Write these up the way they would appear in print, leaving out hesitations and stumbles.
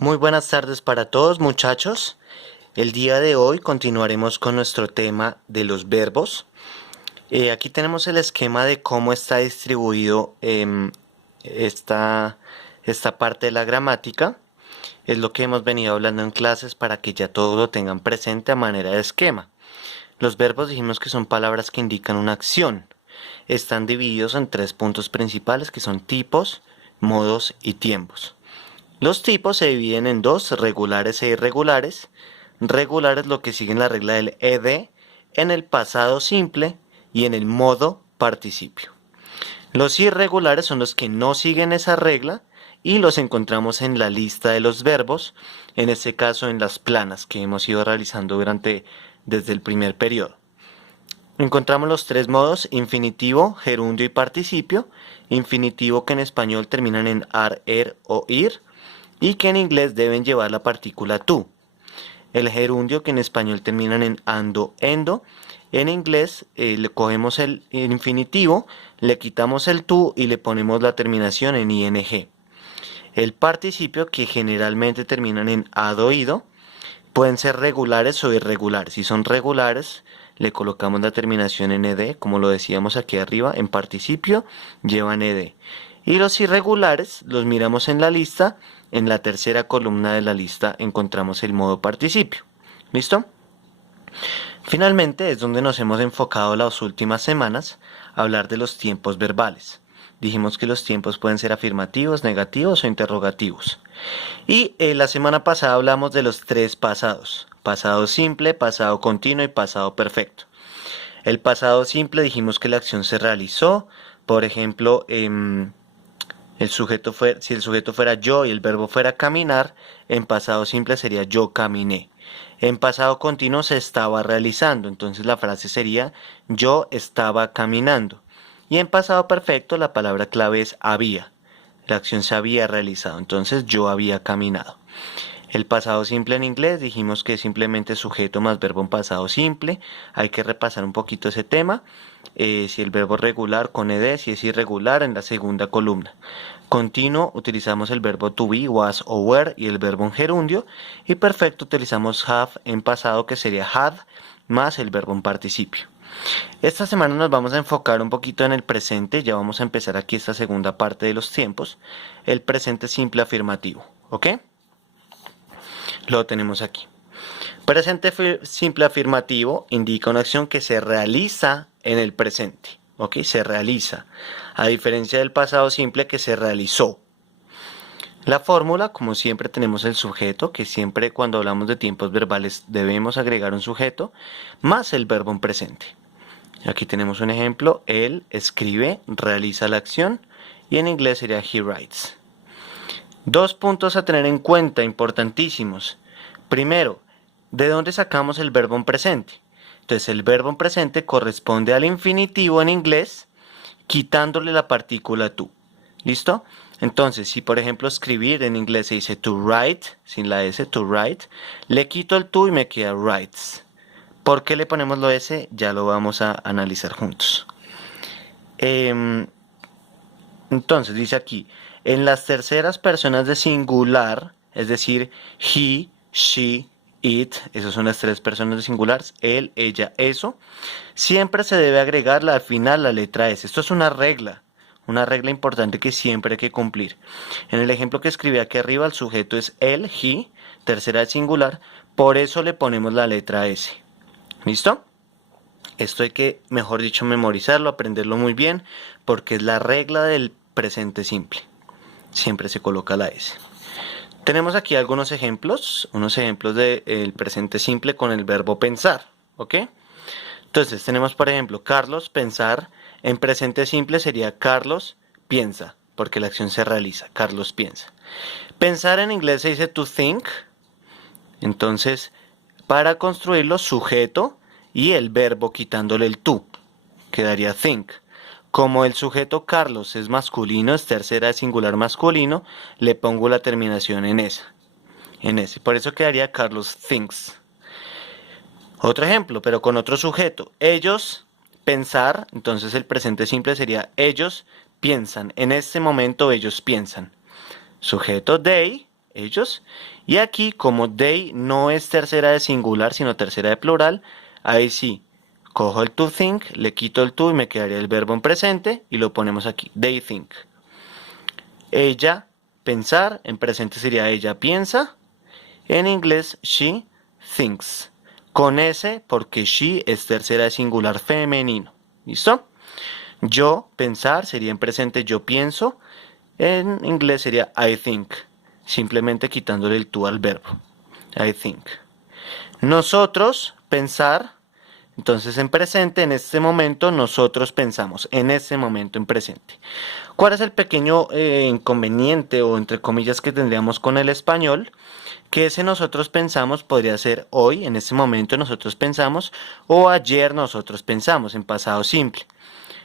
Muy buenas tardes para todos, muchachos. El día de hoy continuaremos con nuestro tema de los verbos. Aquí tenemos el esquema de cómo está distribuido esta parte de la gramática. Es lo que hemos venido hablando en clases para que ya todos lo tengan presente a manera de esquema. Los verbos dijimos que son palabras que indican una acción. Están divididos en tres puntos principales que son tipos, modos y tiempos. Los tipos se dividen en dos, regulares e irregulares. Regulares lo que siguen la regla del ed en el pasado simple y en el modo participio. Los irregulares son los que no siguen esa regla y los encontramos en la lista de los verbos, en este caso en las planas que hemos ido realizando desde el primer periodo. Encontramos los tres modos: infinitivo, gerundio y participio. Infinitivo que en español terminan en ar, er o ir, y que en inglés deben llevar la partícula to. El gerundio que en español terminan en ando, endo. En inglés le cogemos el infinitivo, le quitamos el to y le ponemos la terminación en ing. El participio que generalmente terminan en ado, ido. Pueden ser regulares o irregulares. Si son regulares, le colocamos la terminación en ed, como lo decíamos aquí arriba, en participio llevan ed. Y los irregulares los miramos en la lista. En la tercera columna de la lista encontramos el modo participio. ¿Listo? Finalmente es donde nos hemos enfocado las últimas semanas a hablar de los tiempos verbales. Dijimos que los tiempos pueden ser afirmativos, negativos o interrogativos. Y la semana pasada hablamos de los tres pasados: pasado simple, pasado continuo y pasado perfecto. El pasado simple dijimos que la acción se realizó. Por ejemplo, si el sujeto fuera yo y el verbo fuera caminar, en pasado simple sería yo caminé. En pasado continuo se estaba realizando, entonces la frase sería yo estaba caminando. Y en pasado perfecto la palabra clave es había. La acción se había realizado, entonces yo había caminado. El pasado simple en inglés dijimos que es simplemente sujeto más verbo en pasado simple. Hay que repasar un poquito ese tema. Si el verbo es regular con ed, si es irregular en la segunda columna. Continuo utilizamos el verbo to be, was o were y el verbo en gerundio. Y perfecto utilizamos have en pasado, que sería had más el verbo en participio. Esta semana nos vamos a enfocar un poquito en el presente. Ya vamos a empezar aquí esta segunda parte de los tiempos. El presente simple afirmativo. ¿Ok? Lo tenemos aquí. Presente simple afirmativo indica una acción que se realiza en el presente. ¿Ok? Se realiza. A diferencia del pasado simple, que se realizó. La fórmula, como siempre, tenemos el sujeto, que siempre cuando hablamos de tiempos verbales debemos agregar un sujeto, más el verbo en presente. Aquí tenemos un ejemplo: él escribe, realiza la acción, y en inglés sería he writes. Dos puntos a tener en cuenta importantísimos. Primero, ¿de dónde sacamos el verbo en presente? Entonces el verbo en presente corresponde al infinitivo en inglés, quitándole la partícula to. ¿Listo? Entonces, si por ejemplo escribir en inglés se dice to write, sin la S, to write, le quito el to y me queda writes. ¿Por qué le ponemos lo S? Ya lo vamos a analizar juntos. Entonces, dice aquí, en las terceras personas de singular, es decir, he, she, it, esas son las tres personas de singular, él, ella, eso, siempre se debe agregar al final la letra S. Esto es una regla importante que siempre hay que cumplir. En el ejemplo que escribí aquí arriba, el sujeto es él, he, tercera de singular, por eso le ponemos la letra S. ¿Listo? Esto hay que, mejor dicho, memorizarlo, aprenderlo muy bien, porque es la regla del presente simple. Siempre se coloca la S. Tenemos aquí algunos ejemplos, unos ejemplos del presente simple con el verbo pensar, ¿ok? Entonces tenemos, por ejemplo, Carlos pensar. En presente simple sería Carlos piensa, porque la acción se realiza, Carlos piensa. Pensar en inglés se dice to think. Entonces, para construirlo, sujeto y el verbo quitándole el to, quedaría think. Como el sujeto Carlos es masculino, es tercera de singular masculino, le pongo la terminación en esa, en ese. Por eso quedaría Carlos thinks. Otro ejemplo, pero con otro sujeto. Ellos pensar, entonces el presente simple sería ellos piensan. En este momento ellos piensan. Sujeto they, ellos. Y aquí, como they no es tercera de singular, sino tercera de plural, ahí sí, cojo el to think, le quito el to y me quedaría el verbo en presente y lo ponemos aquí, they think. Ella, pensar, en presente sería ella piensa. En inglés, she thinks. Con S porque she es tercera de singular femenino. ¿Listo? Yo, pensar, sería en presente yo pienso. En inglés sería I think. Simplemente quitándole el to al verbo. I think. Nosotros, pensar. Entonces en presente, en este momento, nosotros pensamos. En ese momento, en presente. ¿Cuál es el pequeño inconveniente o entre comillas que tendríamos con el español? Que ese nosotros pensamos podría ser hoy, en este momento nosotros pensamos, o ayer nosotros pensamos, en pasado simple.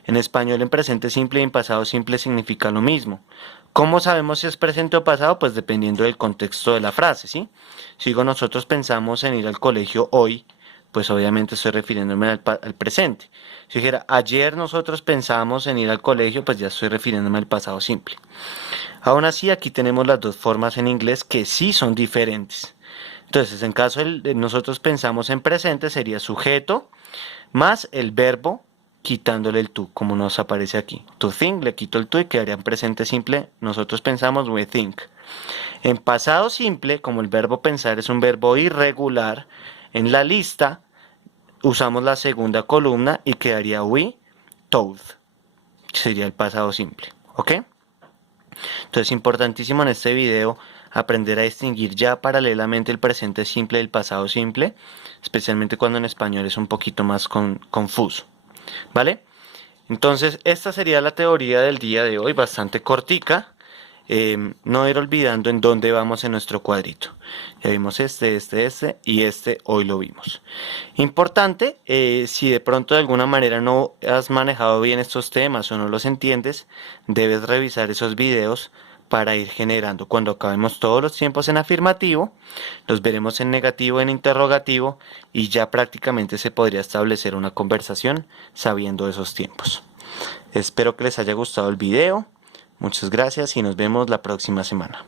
En español en presente simple y en pasado simple significa lo mismo. ¿Cómo sabemos si es presente o pasado? Pues dependiendo del contexto de la frase, ¿sí? Si digo nosotros pensamos en ir al colegio hoy, pues obviamente estoy refiriéndome al presente. Si dijera ayer nosotros pensamos en ir al colegio, pues ya estoy refiriéndome al pasado simple. Aún así, aquí tenemos las dos formas en inglés que sí son diferentes. Entonces, en caso de nosotros pensamos en presente, sería sujeto más el verbo quitándole el to, como nos aparece aquí. To think, le quito el to y quedaría en presente simple. Nosotros pensamos, we think. En pasado simple, como el verbo pensar es un verbo irregular, en la lista usamos la segunda columna y quedaría we told. Sería el pasado simple. ¿Ok? Entonces, importantísimo en este video aprender a distinguir ya paralelamente el presente simple y el pasado simple, especialmente cuando en español es un poquito más confuso. ¿Vale? Entonces, esta sería la teoría del día de hoy, bastante cortica. No ir olvidando en dónde vamos en nuestro cuadrito. Ya vimos este y este hoy lo vimos. Importante, si de pronto de alguna manera no has manejado bien estos temas o no los entiendes, debes revisar esos videos para ir generando. Cuando acabemos todos los tiempos en afirmativo, los veremos en negativo, en interrogativo y ya prácticamente se podría establecer una conversación sabiendo esos tiempos. Espero que les haya gustado el video. Muchas gracias y nos vemos la próxima semana.